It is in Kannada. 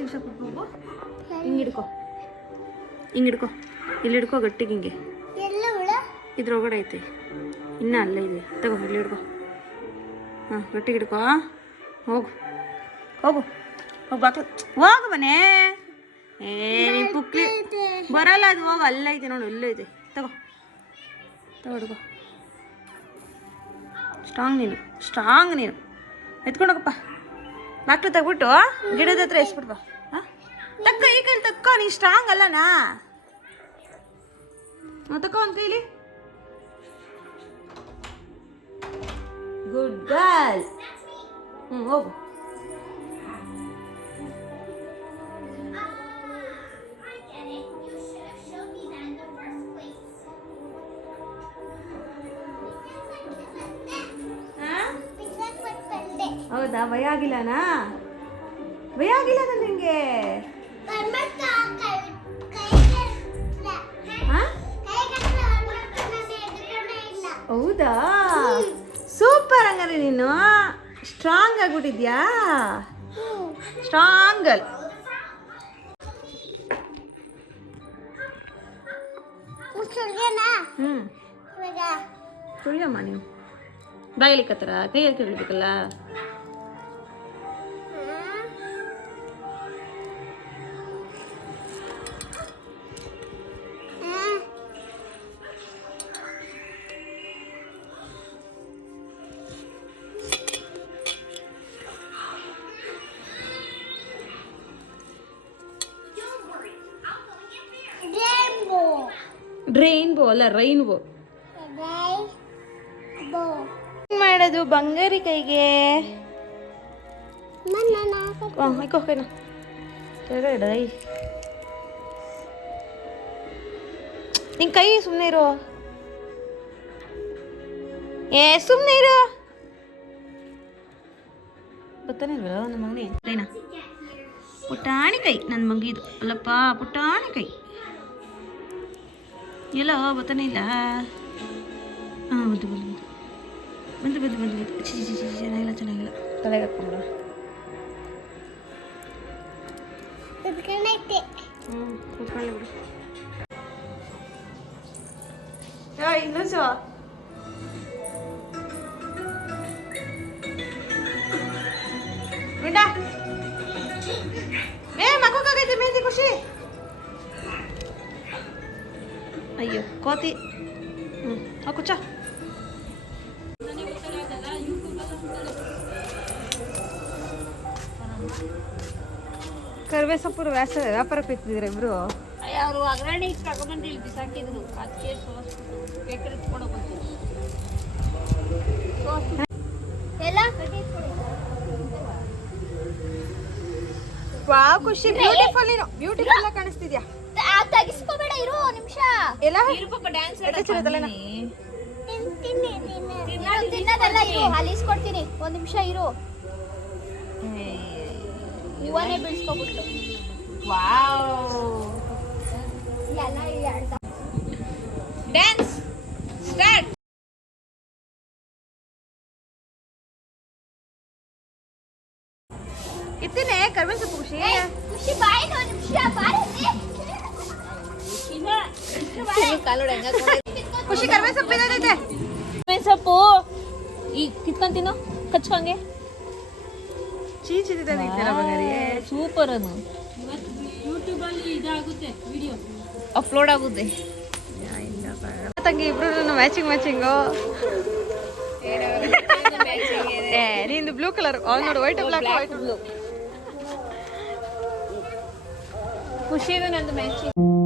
ಮ್ಯಾಚಿಂಗ್ ಸೊಪ್ಪು ಹೋಗು ಹಿಂಗೆ ಹಿಡ್ಕೊ ಹಿಂಗೆ ಹಿಡ್ಕೊ ಇಲ್ಲಿ ಹಿಡ್ಕೊ ಗಟ್ಟಿಗೆ ಹಿಂಗೆ ಎಲ್ಲ ಹುಳ ಇದ್ರೊಳಗಡೆ ಐತೆ ಇನ್ನೂ ಅಲ್ಲೇ ಇದೆ ತಗೋ ಇಲ್ಲಿ ಹಿಡ್ಕೊ ಹಾಂ ಗಟ್ಟಿಗೆ ಹಿಡ್ಕೊ ಹೋಗು ಹೋಗು ಹೋಗು ಬಾಕ್ಲ ಹೋಗು ಮನೆ ಏ ನೀ ಪುಕ್ಲಿ ಬರಲ್ಲ ಅದು ಹೋಗು ಅಲ್ಲೇ ಐತೆ ನೋಡು ಇಲ್ಲೇ ಐತೆ ತಗೋ ತಗೋ ಹಿಡ್ಕೊ ಸ್ಟ್ರಾಂಗ್ ನೀನು ಸ್ಟ್ರಾಂಗ್ ನೀನು ಎತ್ಕೊಂಡೋಗಪ್ಪ ಬಾಕ್ಲು ತಗ್ಬಿಟ್ಟು ಗಿಡದ ಹತ್ರ ಎಸ್ಬಿಡ್ಬಾ. ಹಾಂ? ತಕ್ಕ, ಈ ಕೈಲಿ ತಕ್ಕ ಸ್ಟ್ರಾಂಗ್ ಅಲ್ಲನಾ? ತಕ್ಕೋ ಒಂದು ಕೈಲಿ. ಗುಡ್ ಗರ್ಲ್ ಹ್ಞೂ ಹೋಗು. ಹೌದಾ? ಭಯ ಆಗಿಲ್ಲನಾ ಭಯ ಆಗಿಲ್ಲ ನಿಂಗೆ ಹೌದಾ? ಸೂಪರ್ ಹಂಗಾರೆ ನೀನು. ಸ್ಟ್ರಾಂಗ್ ಆಗ್ಬಿಟ್ಟಿದ್ಯಾ ಸ್ಟ್ರಾಂಗ್ ಗರ್ಲ್ ಮುಸುರ್ಗೆನಾ ಹ್ಞೂ ಸುಳ್ಯಮ್ಮ ನೀವು ಬಾಯಲಿಕ್ಕತ್ತರ ಕತ್ತರ? ಕೈಯಲ್ಲಿ ಕೇಳಬೇಕಲ್ಲ ಡ್ರೈನ್ಬೋ ಅಲ್ಲ ರೈನ್ಬೋ ರೇನ್ಬೋ ಮಾಡದು ಬಂಗಾರಿ ಕೈಗೆ? ನಿನ್ ಕೈ ಸುಮ್ಮನೆ ಇರು. ಏ ಸುಮ್ಮನೆ ಇರು. ಗೊತ್ತಾನೆ ಇಲ್ವಲ್ಲ ನನ್ನ ಮಗನೇ ಕೈನ ಪುಟಾಣಿ ಕೈ ನನ್ನ ಮಗಿದು ಅಲ್ಲಪ್ಪ ಪುಟಾಣಿ ಕೈ. ಎಲ್ಲ ಬರ್ತಾನೆ ಇಲ್ಲ. ಹಾಂ ಬಂತು ಬಂತು ಬಂತು ಬಂತು ಬಂತು ಬಂತು ಚಿ ಚಿ ಚಿ ಚೆನ್ನಾಗಿಲ್ಲ ಚೆನ್ನಾಗಿಲ್ಲ. ತಲೆಗೆ ಹಾಕ್ಕೊಂಬಿಡ ಕುತ್ಕೊಂಡೈತೆ. ಹ್ಞೂ ಕೂತ್ಕೊಳ್ಳಿ ಬಿಡು. ಇನ್ನೊಂದು ಅಯ್ಯೋ ಕೋತಿ. ಹ್ಞೂ ಹಾಕುಚ್ಚ ಕರ್ವೆ ಸೊಪ್ಪು ವ್ಯಾಸ ವ್ಯಾಪಾರಕ್ಕೆ ಹೋಗ್ತಿದ್ದೀರಾ ಇಬ್ರು? ಅವರು ಅಗ್ರಣಿ ತಗೊಂಬಂದು ಇಲ್ಲಿ ಬಿಸಾಕಿದ್ರು. ಅದಕ್ಕೆ ಬೇಕಾದ್ರೆ ಇಟ್ಕೊಂಡು ಬಂತು ಎಲ್ಲ ವಾವ್ ಖುಷಿ. ಬ್ಯೂಟಿಫುಲ್ ನೀನು. ಬ್ಯೂಟಿಫುಲ್ ಕಾಣಿಸ್ತಿದ್ಯಾ? ತೆಗಿಸ್ಕೋಬೇಡ ಇರು ನಿಮಿಷ. ಎಲ್ಲ? ಪಾಪ ಡ್ಯಾನ್ಸ್ ತಿನ್ನೋದಲ್ಲ ಇರು. ಅಲ್ಲಿ ಇಸ್ಕೊಡ್ತೀನಿ ಒಂದ್ ನಿಮಿಷ ಇರು. ಇವನೇ ಬಿಡಿಸ್ಕೊಬಿಟ್ಟು ವಾವ್. ಎಲ್ಲ ಡ್ಯಾನ್ಸ್ ಸ್ಟಾರ್ಟ್ ಇತ್ತಿನೇ ಸೊಪ್ಪು ಖುಷಿ. ಖುಷಿ ಬಾಯಿ ಒಂದ್ ನಿಮಿಷ ಬಾಯಿ ಖುಷಿ ಕರಿಬೇ ಸೊಪ್ಪು ಸೊಪ್ಪು ಈಗ ಕಿತ್ಕೊಂಡ್ ತಿನ್ನು ಕಚ್ಕೊಂಗೆ ಸೂಪರ್ ಅದು ಅಪ್ಲೋಡ್ ಆಗುತ್ತೆ ತಂಗಿ ಇಬ್ರು ಮ್ಯಾಚಿಂಗ್ ಮ್ಯಾಚಿಂಗ್ ಏ ನಿಂದು ಬ್ಲೂ ಕಲರ್ ಅವ್ನು ನೋಡು ವೈಟ್ ಬ್ಲಾಕ್ ವೈಟ್ ಬ್ಲೂ ಖುಷಿ ನಂದು ಮ್ಯಾಚಿಂಗ್